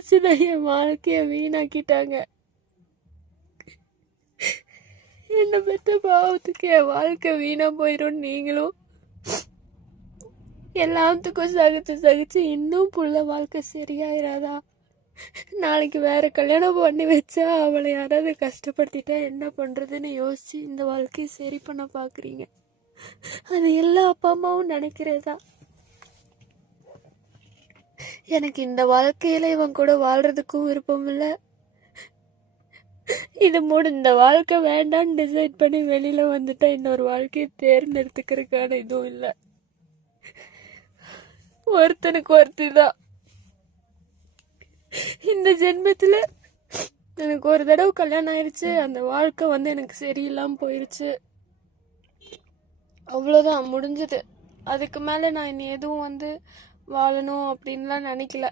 வச்சுதான் என் வாழ்க்கையை வீணாக்கிட்டாங்க. என்ன பெத்த பாவத்துக்கு என் வாழ்க்கை வீணா போயிடும் நீங்களும்? எல்லாத்துக்கும் சகிச்சு சகிச்சு இன்னும் புள்ள வாழ்க்கை சரியாயிராதா? நாளைக்கு வேற கல்யாணம் பண்ணி வச்சா அவளை யாராவது கஷ்டப்படுத்திட்டா என்ன பண்றதுன்னு யோசிச்சு இந்த வாழ்க்கையை சரி பண்ண பாக்குறீங்க. அது எல்லா அப்பா அம்மாவும் நினைக்கிறதா? எனக்கு இந்த வாழ்க்கையில இவன் கூட வாழ்றதுக்கும் விருப்பம் இல்லை. இது மூடு இந்த வாழ்க்கை வேண்டாம்னு டிசைட் பண்ணி வெளியில வந்துட்டா இன்னொரு வாழ்க்கையை தேர்ந்தெடுத்துக்கிறதுக்கான இதுவும் இல்லை. ஒருத்தனுக்கு ஒருத்தி தான். இந்த ஜென்மத்துல எனக்கு ஒரு தடவை கல்யாணம் ஆயிடுச்சு அந்த வாழ்க்கை வந்து எனக்கு சரியில்லாம போயிருச்சு. அவ்வளோதான் முடிஞ்சது. அதுக்கு மேலே நான் இனி எதுவும் வந்து வாழணும் அப்படின்லாம் நினைக்கல.